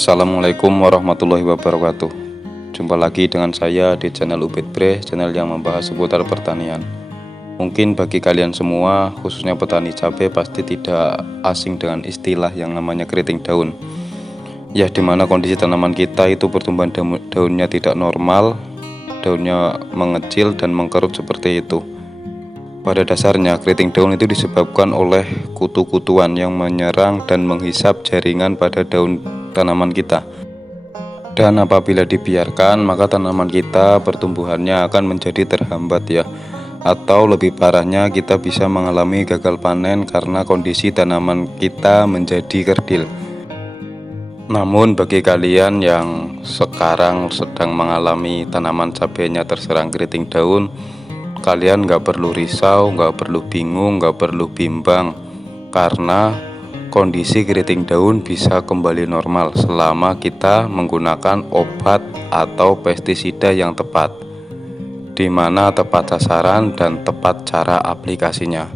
Assalamualaikum warahmatullahi wabarakatuh. Jumpa lagi dengan saya di channel Ubed Bre, channel yang membahas seputar pertanian. Mungkin bagi kalian semua, khususnya petani cabai, pasti tidak asing dengan istilah yang namanya keriting daun. Ya, dimana kondisi tanaman kita itu pertumbuhan daunnya tidak normal, daunnya mengecil dan mengkerut seperti itu. Pada dasarnya, keriting daun itu disebabkan oleh kutu-kutuan yang menyerang dan menghisap jaringan pada daun tanaman kita. Dan apabila dibiarkan, maka tanaman kita pertumbuhannya akan menjadi terhambat ya. Atau lebih parahnya, kita bisa mengalami gagal panen karena kondisi tanaman kita menjadi kerdil. Namun bagi kalian yang sekarang sedang mengalami tanaman cabainya terserang keriting daun, kalian nggak perlu risau, nggak perlu bingung, nggak perlu bimbang, karena kondisi keriting daun bisa kembali normal selama kita menggunakan obat atau pestisida yang tepat, di mana tepat sasaran dan tepat cara aplikasinya.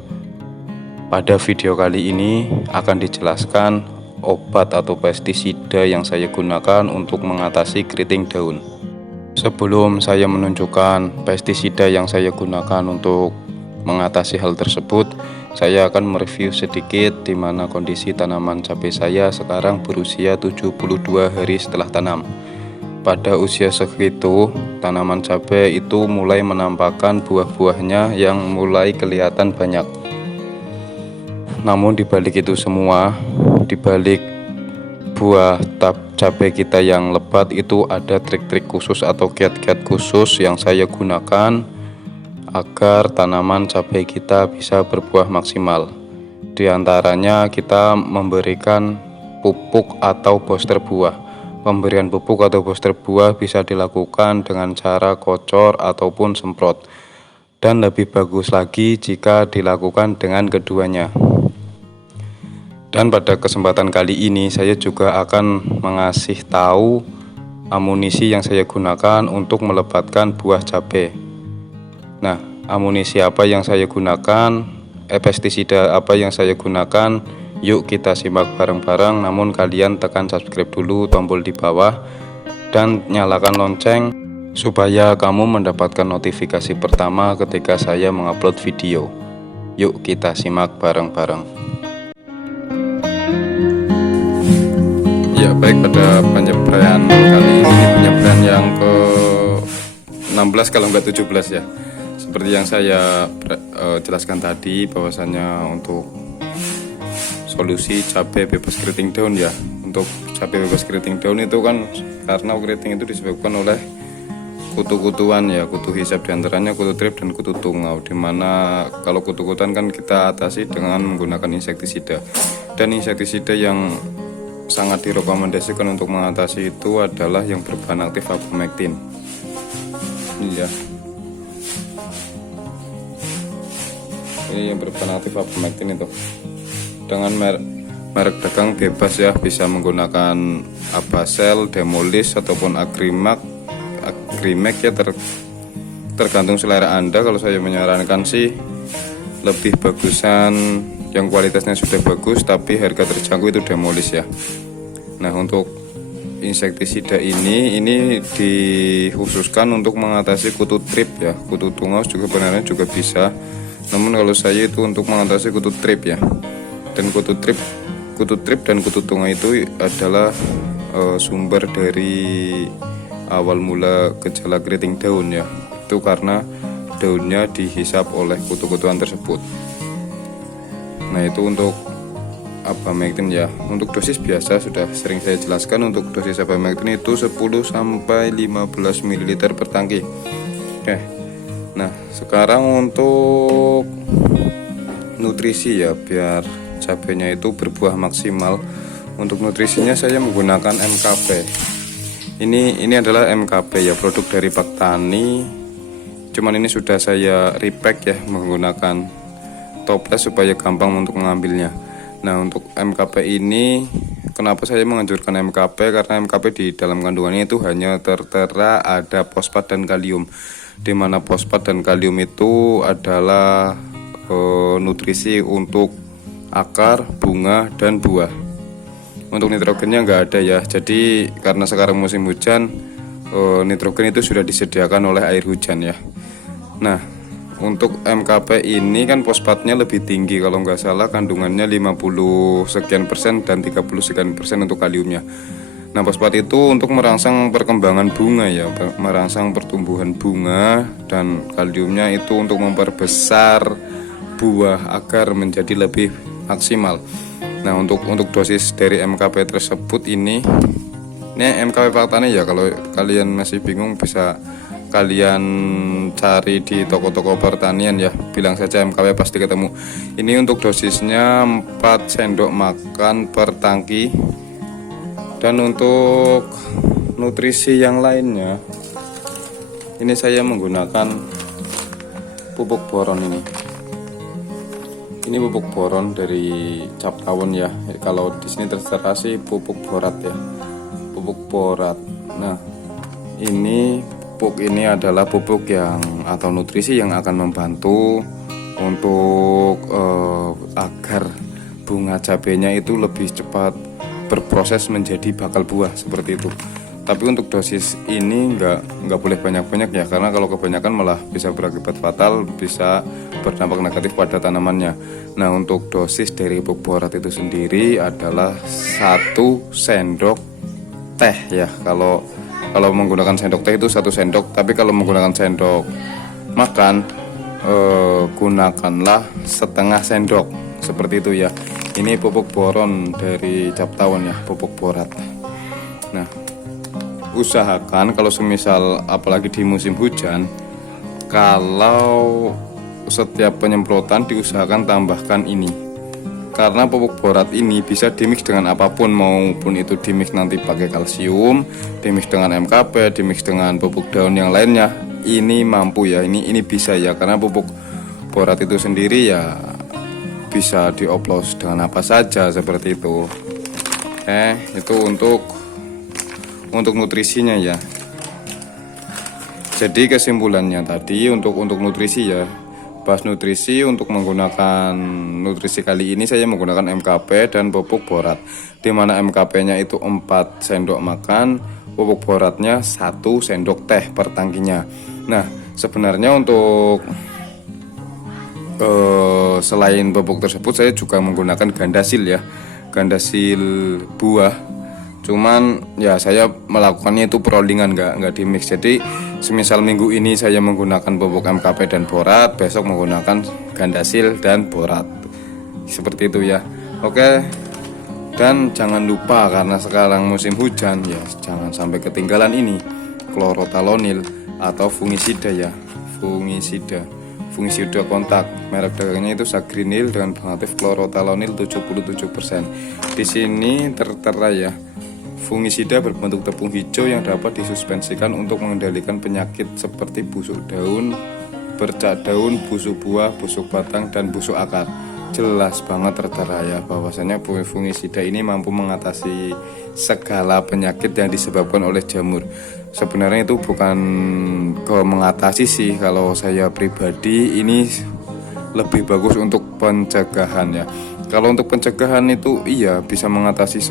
Pada video kali ini akan dijelaskan obat atau pestisida yang saya gunakan untuk mengatasi keriting daun. Sebelum saya menunjukkan pestisida yang saya gunakan untuk mengatasi hal tersebut, saya akan mereview sedikit di mana kondisi tanaman cabai saya sekarang berusia 72 hari setelah tanam. Pada usia segitu, tanaman cabai itu mulai menampakkan buah-buahnya yang mulai kelihatan banyak. Namun dibalik itu semua, dibalik buah cabai kita yang lebat itu ada trik-trik khusus atau kiat-kiat khusus yang saya gunakan agar tanaman cabai kita bisa berbuah maksimal. Di antaranya kita memberikan pupuk atau booster buah. Pemberian pupuk atau booster buah bisa dilakukan dengan cara kocor ataupun semprot, dan lebih bagus lagi jika dilakukan dengan keduanya. Dan pada kesempatan kali ini saya juga akan mengasih tahu amunisi yang saya gunakan untuk melebatkan buah cabai. Nah, amunisi apa yang saya gunakan, pestisida apa yang saya gunakan, yuk kita simak bareng-bareng. Namun kalian tekan subscribe dulu tombol di bawah dan nyalakan lonceng supaya kamu mendapatkan notifikasi pertama ketika saya mengupload video. Yuk kita simak bareng-bareng. Ya, baik, pada penyebraian kali ini penyebraian yang ke 16 kalau enggak 17 ya. Seperti yang saya jelaskan tadi, bahwasannya untuk solusi cabai bebas keriting daun ya. Untuk cabai bebas keriting daun itu kan karena keriting itu disebabkan oleh kutu-kutuan ya, kutu hisap, diantaranya kutu trip dan kutu tungau, dimana kalau kutu-kutuan kan kita atasi dengan menggunakan insektisida. Dan insektisida yang sangat direkomendasikan untuk mengatasi itu adalah yang berbahan aktif abamectin. Ini ya, ini yang berbahan aktif abamectin itu dengan merek dagang bebas ya, bisa menggunakan Abasel, Demolis ataupun Agrimax ya, tergantung selera Anda. Kalau saya menyarankan sih lebih bagusan yang kualitasnya sudah bagus tapi harga terjangkau itu Demolis ya. Nah, untuk insektisida ini dikhususkan untuk mengatasi kutu trip ya. Kutu tungau juga sebenarnya juga bisa, namun kalau saya itu untuk mengatasi kutu trip ya. Dan kutu trip dan kutu tungau itu adalah sumber dari awal mula gejala keriting daun ya. Itu karena daunnya dihisap oleh kutu-kutuan tersebut. Nah, itu untuk abamectin ya. Untuk dosis biasa sudah sering saya jelaskan, untuk dosis abamectin itu 10-15 ml per tangki. Oke. Nah, sekarang untuk nutrisi ya, biar cabainya itu berbuah maksimal. Untuk nutrisinya saya menggunakan MKP. Ini adalah MKP ya, produk dari Paktani. Cuman ini sudah saya repack ya menggunakan toples supaya gampang untuk mengambilnya. Nah, untuk MKP ini kenapa saya menganjurkan MKP? Karena MKP di dalam kandungannya itu hanya tertera ada fosfat dan kalium, di mana fosfat dan kalium itu adalah nutrisi untuk akar, bunga, dan buah. Untuk nitrogennya nggak ada ya. Jadi karena sekarang musim hujan, nitrogen itu sudah disediakan oleh air hujan ya. Nah, untuk MKP ini kan fosfatnya lebih tinggi, kalau nggak salah kandungannya 50 sekian persen dan 30 sekian persen untuk kaliumnya. Nah, fosfat itu untuk merangsang perkembangan bunga ya, merangsang pertumbuhan bunga, dan kaliumnya itu untuk memperbesar buah agar menjadi lebih maksimal. Nah, untuk dosis dari MKP tersebut ini MKP Pak Tani ya. Kalau kalian masih bingung bisa kalian cari di toko-toko pertanian ya, bilang saja MKP pasti ketemu. Ini untuk dosisnya 4 sendok makan per tangki. Dan untuk nutrisi yang lainnya, ini saya menggunakan pupuk boron ini. Ini pupuk boron dari Cap Tawon ya. Kalau di sini tertera sih pupuk borat ya. Pupuk borat. Nah, ini pupuk ini adalah pupuk yang atau nutrisi yang akan membantu untuk agar bunga cabenya itu lebih cepat berproses menjadi bakal buah seperti itu. Tapi untuk dosis ini nggak boleh banyak-banyak ya, karena kalau kebanyakan malah bisa berakibat fatal, bisa berdampak negatif pada tanamannya. Nah, untuk dosis dari pupuk borat itu sendiri adalah 1 sendok teh ya. Kalau menggunakan sendok teh itu 1 sendok, tapi kalau menggunakan sendok makan gunakanlah setengah sendok seperti itu ya. Ini pupuk boron dari Cap Tawon ya, pupuk borat. Nah, usahakan kalau semisal apalagi di musim hujan, kalau setiap penyemprotan diusahakan tambahkan ini, karena pupuk borat ini bisa dimix dengan apapun, maupun itu dimix nanti pakai kalsium, dimix dengan MKP, dimix dengan pupuk daun yang lainnya, ini mampu ya, ini bisa ya, karena pupuk borat itu sendiri ya bisa dioplos dengan apa saja seperti itu. Itu untuk nutrisinya ya. Jadi kesimpulannya tadi untuk nutrisi ya, bahas nutrisi. Untuk menggunakan nutrisi kali ini saya menggunakan MKP dan pupuk borat, dimana MKP-nya itu 4 sendok makan, pupuk boratnya 1 sendok teh per tangkinya. Nah, sebenarnya untuk selain pupuk tersebut saya juga menggunakan gandasil ya, gandasil buah. Cuman ya saya melakukannya itu perollingan, nggak di mix. Jadi semisal minggu ini saya menggunakan pupuk MKP dan borat, besok menggunakan gandasil dan borat, seperti itu ya. Oke. Dan jangan lupa, karena sekarang musim hujan ya, jangan sampai ketinggalan ini klorotalonil atau fungisida ya, fungisida kontak. Merek dagangnya itu Sagrinil dengan pengaktif klorotalonil 77%. Di sini tertera ya, fungisida berbentuk tepung hijau yang dapat disuspensikan untuk mengendalikan penyakit seperti busuk daun, bercak daun, busuk buah, busuk batang, dan busuk akar. Jelas banget tertera ya, bahwasanya fungisida ini mampu mengatasi segala penyakit yang disebabkan oleh jamur. Sebenarnya itu bukan mengatasi sih, kalau saya pribadi ini lebih bagus untuk pencegahan ya. Kalau untuk pencegahan itu iya bisa mengatasi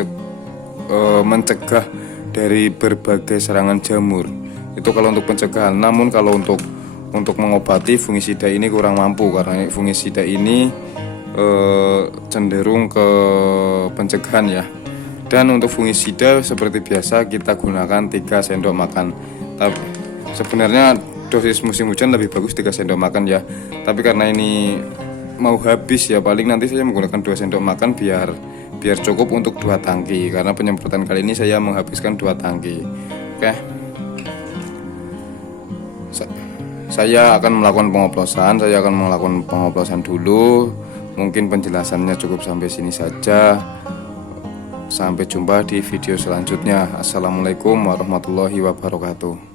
mencegah dari berbagai serangan jamur. Itu kalau untuk pencegahan. Namun kalau untuk mengobati, fungisida ini kurang mampu, karena fungisida ini cenderung ke pencegahan ya. Dan untuk fungisida seperti biasa kita gunakan 3 sendok makan. Tapi sebenarnya dosis musim hujan lebih bagus 3 sendok makan ya. Tapi karena ini mau habis ya, paling nanti saya menggunakan 2 sendok makan biar cukup untuk 2 tangki. Karena penyemprotan kali ini saya menghabiskan 2 tangki. Oke. Saya akan melakukan pengoplosan dulu. Mungkin penjelasannya cukup sampai sini saja. Sampai jumpa di video selanjutnya. Assalamualaikum warahmatullahi wabarakatuh.